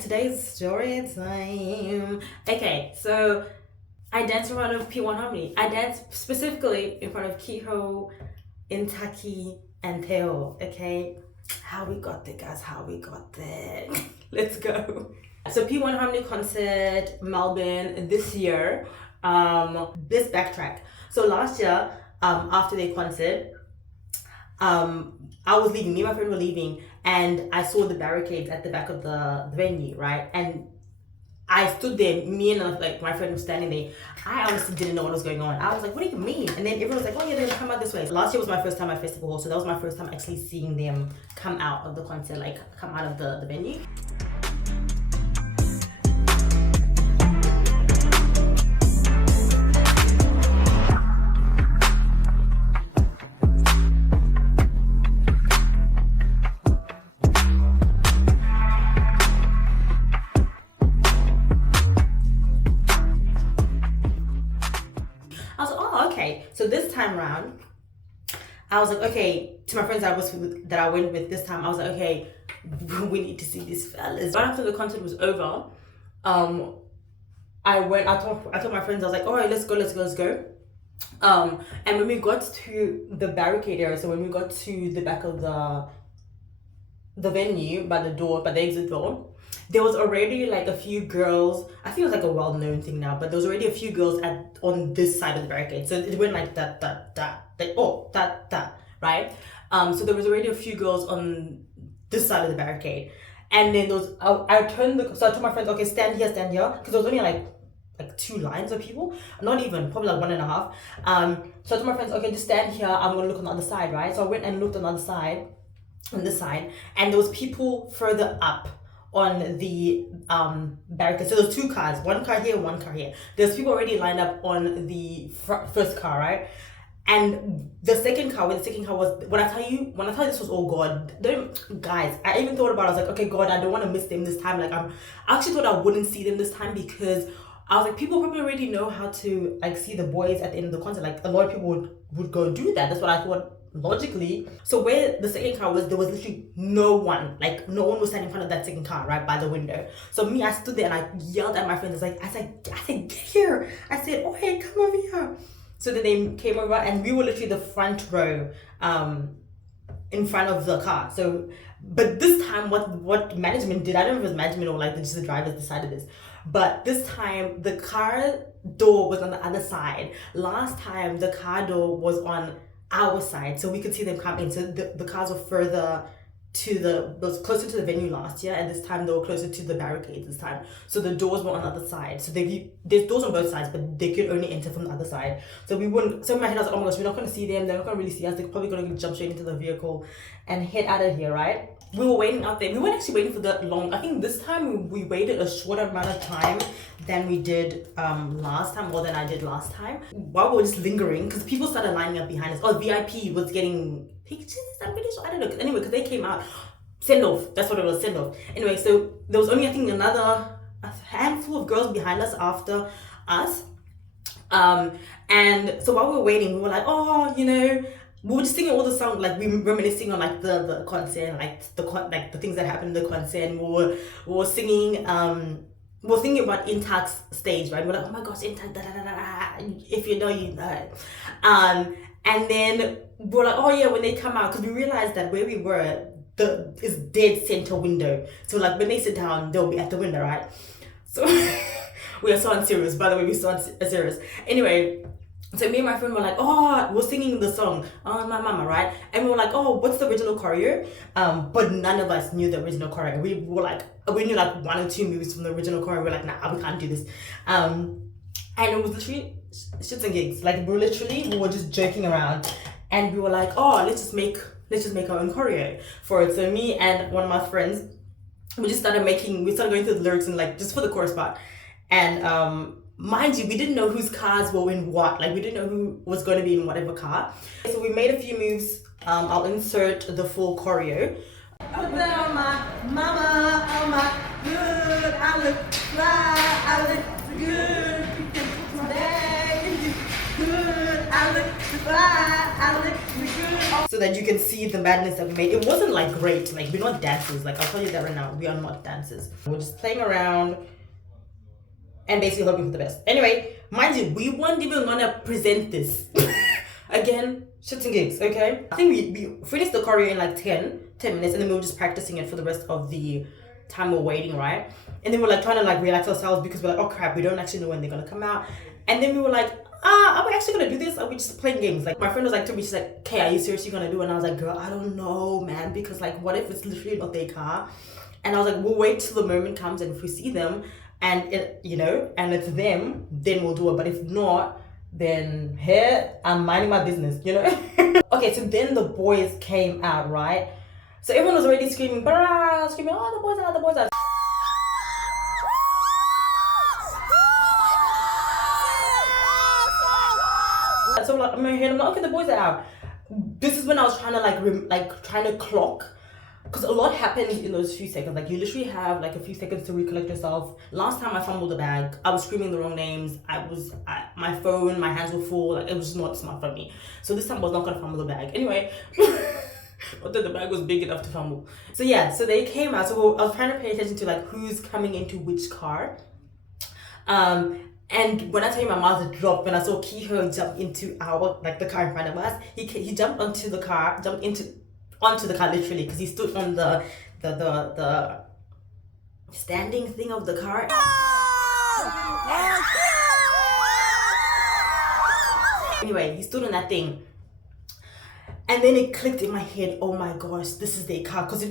and today's story time. Okay, so I danced in front of P1 Harmony. I danced specifically in front of Keeho, Intak, and Theo. Okay, how we got there, guys? How we got there? Let's go. So P1 Harmony concert Melbourne this year. This backtrack. So last year, after their concert, I was leaving. Me and my friend were leaving, and I saw the barricades at the back of the venue, right? And I stood there. Me and my friend was standing there. I honestly didn't know what was going on. I was like, "What do you mean?" And then everyone was like, "Oh yeah, they're gonna come out this way." So last year was my first time at Festival Hall, so that was my first time actually seeing them come out of the concert, like come out of the venue. I was like, oh, okay. So this time around, I was like, okay, to my friends that I went with this time, I was like, okay, we need to see these fellas. Right after the concert was over, I told my friends, I was like, all right, let's go. And when we got to the barricade area, so when we got to the back of the venue, by the exit door, there was already like a few girls. I think it was like a well-known thing now, but there was already a few girls on this side of the barricade. So it went like that, right? So there was already a few girls on this side of the barricade, and then so I told my friends, okay, stand here, because there was only like two lines of people, not even, probably like one and a half. So I told my friends, okay, just stand here. I'm gonna look on the other side, right? So I went and looked on the other side, and there was people further up on the barricade. So there's two cars, one car here, one car here. There's people already lined up on the first car, right? And the second car, was, when I tell you this was all God, guys, I even thought about it. I was like, okay, God, I don't want to miss them this time. Like I actually thought I wouldn't see them this time, because I was like, people probably already know how to like see the boys at the end of the concert. Like a lot of people would go do that. That's what I thought logically. So where the second car was, there was literally no one. Like no one was standing in front of that second car, right by the window. So me, I stood there and I yelled at my friends. I said, get here. I said, oh hey, come over here. So then they came over, and we were literally the front row, in front of the car. So, but this time, what management did, I don't know if it was management or like just the drivers decided this, but this time the car door was on the other side. Last time the car door was on our side, so we could see them come in. So the cars were further was closer to the venue last year, and this time they were closer to the barricades this time. So the doors were on the other side. So there's doors on both sides, but they could only enter from the other side. So we wouldn't. So in my head I was like, oh my gosh, we're not going to see them. They're not going to really see us. They're probably going to jump straight into the vehicle and head out of here, right? We were waiting out there. We weren't actually waiting for that long. I think this time we waited a shorter amount of time than we did last time, more than I did last time. While we were just lingering, because people started lining up behind us. Oh, VIP was getting pictures, I'm pretty sure. I don't know. Anyway, because they came out. Send off. That's what it was, send off. Anyway, so there was only, I think, a handful of girls behind us after us. And so while we were waiting, we were like, oh, we were just singing all the songs, like we reminiscing on like the concert, like the things that happened in the concert. And we were singing about Intak's stage, right? We're like, oh my gosh, Intak, da da da da. If you know, you know. And then we're like, oh yeah, when they come out, because we realized that where we were, is dead center window. So like when they sit down, they'll be at the window, right? So we are so unserious. By the way, we're so unserious. Anyway. So me and my friend were like, oh, we're singing the song, oh my mama, right? And we were like, oh, what's the original choreo? But none of us knew the original choreo. We knew like one or two moves from the original choreo. We were like, nah, we can't do this. And it was literally shits and gigs. Like we were just joking around, and we were like, oh, let's just make our own choreo for it. So me and one of my friends, we started going through the lyrics and like just for the chorus part, and mind you, we didn't know whose cars were in what. Like we didn't know who was going to be in whatever car. So we made a few moves. I'll insert the full choreo. Put that on my mama, on my good. I look fly, I look good. Today, good. I look fly, I look good. so that you can see the madness that we made. It wasn't like great, like we're not dancers, like I'll tell you that right now, we are not dancers. We're just playing around and basically hoping for the best. Anyway, mind you, we weren't even gonna present this. Again, shits and gigs, okay? I think we finished the choreo in like 10 minutes, and then we were just practicing it for the rest of the time we're waiting, right? And then we're like trying to like relax ourselves because we're like, oh crap, we don't actually know when they're gonna come out. And then we were like, are we actually gonna do this? Are we just playing games? Like my friend was like to me, she's like, okay, are you seriously gonna do it? And I was like, girl, I don't know, man, because like what if it's literally not their car? And I was like, we'll wait till the moment comes, and if we see them and it, you know, and it's them, then we'll do it. But if not, then here I'm minding my business, you know. Okay, so then the boys came out, right? So everyone was already screaming, screaming, oh, the boys are out, the boys are out. So like, I'm like, okay, the boys are out. This is when I was trying to trying to clock, because a lot happened in those few seconds. Like you literally have like a few seconds to recollect yourself. Last time I fumbled the bag, I was screaming the wrong names. My phone, my hands were full. Like it was not smart for me. So this time I was not gonna fumble the bag. Anyway, but then the bag was big enough to fumble. So yeah, so they came out. So I was trying to pay attention to like who's coming into which car. And when I tell you my mouth dropped when I saw Keeho jump into the car in front of us, he jumped onto the car, onto the car literally, because he stood on the standing thing of the car. Anyway, he stood on that thing. And then it clicked in my head, oh my gosh, this is their car. Because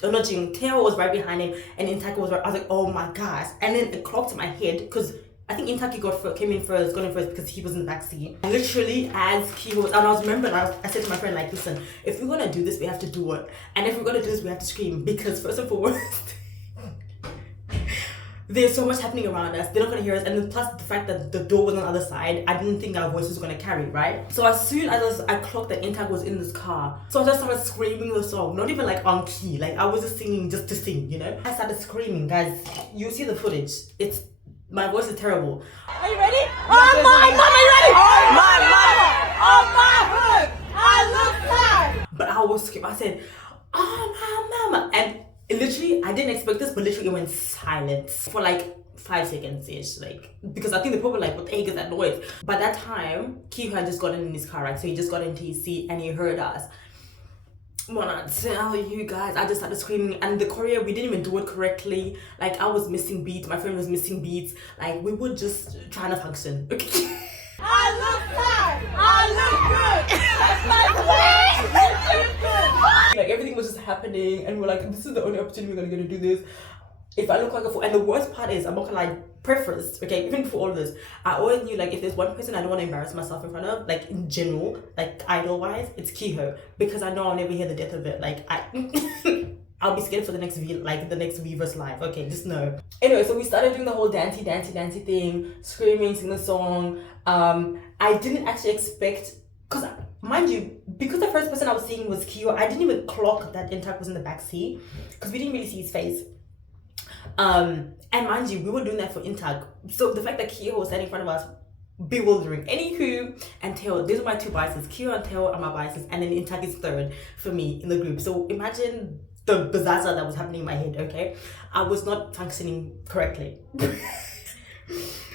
Theo was right behind him and Intak was right. I was like, oh my gosh. And then it clocked in my head because I think Intak got in first because he was in the back seat. And literally as Keeho was, and I was remembering, I said to my friend, like, listen, if we're gonna do this, we have to do it. And if we're gonna do this, we have to scream, because first and foremost, there's so much happening around us, they're not gonna hear us. And then plus the fact that the door was on the other side, I didn't think our voice was gonna carry, right? So as soon as I clocked that Intak was in this car, so I just started screaming the song, not even like on key, like I was just singing just to sing, you know? I started screaming, guys, you see the footage, my voice is terrible. Are you ready? Oh my mama, are you ready? Oh my hood, I look sad. But I was screaming, I said, oh my mama, and literally, I didn't expect this, but literally it went silent for like 5 seconds-ish, like, because I think they probably like, what the heck is that noise? By that time, Keeho had just gotten in his car, right? So he just got into his seat and he heard us. When I tell you guys, I just started screaming, and the choreo, we didn't even do it correctly. Like, I was missing beats, my friend was missing beats. Like, we were just trying to function, okay? I look sad, I look good. Like everything was just happening, and we're like, this is the only opportunity we're gonna get to do this. If I look like a fool, and the worst part is, I'm not gonna lie, preference, okay, even for all of this, I always knew, like, if there's one person I don't want to embarrass myself in front of, like in general, like idol wise, it's Keeho, because I know I'll never hear the death of it. Like I'll be scared for the next Weverse live. Okay, just know. Anyway, so we started doing the whole dancey thing, screaming, singing the song. I didn't actually expect, because mind you, because the first person I was seeing was Keeho, I didn't even clock that Intak was in the back seat, because we didn't really see his face. And mind you, we were doing that for Intak, so the fact that Keeho was standing in front of us, bewildering. Anywho, and Theo, these are my two biases. Keeho and Theo are my biases, and then Intak is third for me in the group. So imagine the bazaar that was happening in my head, okay? I was not functioning correctly.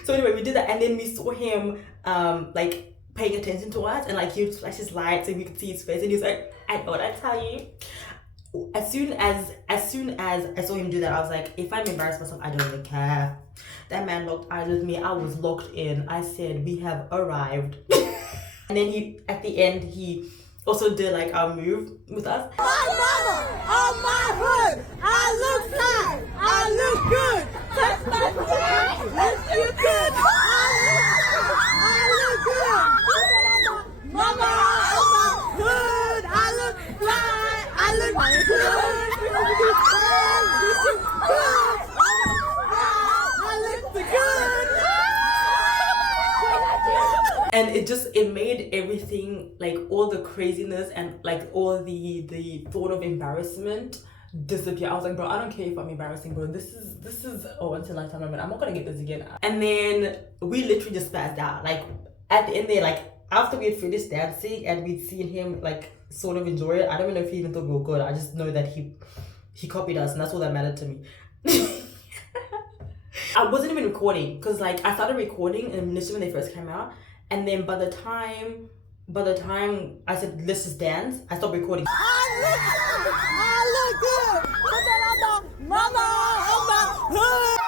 So anyway, we did that, and then we saw him like paying attention to us, and like he would flash his lights and we could see his face, and he's like, I know what I tell you. As soon as I saw him do that, I was like, if I'm embarrassed myself, I don't even care. That man locked eyes with me. I was locked in. I said, we have arrived. And then at the end, he also did like our move with us. My mama, on my hood, I look sad, I look good. Touch my foot, let's do good. I look good. Mama, on my hood, I look fly, I look good. And it made everything, like all the craziness and like all the thought of embarrassment disappear. I was like, bro, I don't care if I'm embarrassing, bro. This is a once in a lifetime moment. I'm not gonna get this again. And then we literally just spazzed out. Like at the end there, like after we had finished dancing and we'd seen him like sort of enjoy it, I don't even know if he even thought we were good. I just know that he copied us, and that's all that mattered to me. I wasn't even recording because like I started recording initially when they first came out, and then by the time I said let's just dance, I stopped recording. I look good. Put that on the mama on my hood.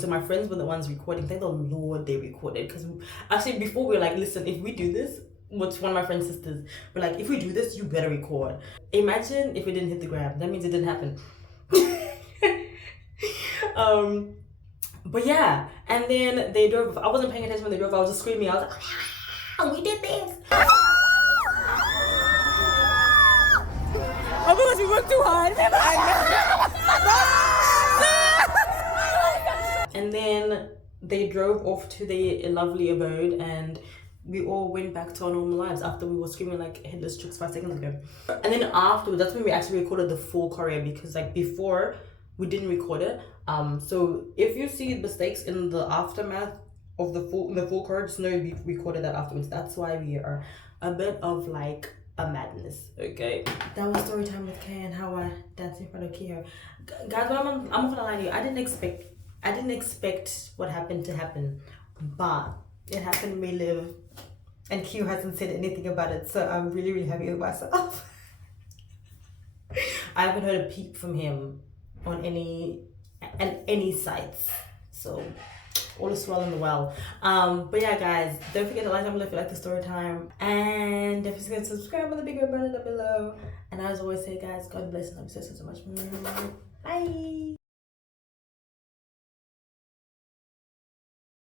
So my friends were the ones recording. Thank the Lord they recorded, because actually before we were like, listen, if we do this, what's one of my friend's sisters, we're like, if we do this, you better record. Imagine if it didn't hit the gram. That means it didn't happen. But yeah, and then they drove. I wasn't paying attention when they drove. I was just screaming. I was like, ah, we did this. Oh, because we worked too hard. And then they drove off to their lovely abode, and we all went back to our normal lives after we were screaming like headless chicks 5 seconds ago. And then afterwards, that's when we actually recorded the full choreo, because like before we didn't record it. So if you see mistakes in the aftermath of the full choreo, just know we recorded that afterwards. That's why we are a bit of like a madness. Okay, that was story time with Kay and how I danced in front of Keeho. Guys, I'm not gonna lie to you, I didn't expect what happened to happen, but it happened. We live, and Q hasn't said anything about it, so I'm really, really happy with myself. I haven't heard a peep from him on any sites, so all is well in the well. But yeah, guys, don't forget to like and if you like the story time, and don't forget to subscribe with the big red button down below. And as I always say, guys, God bless and love you so much. Bye.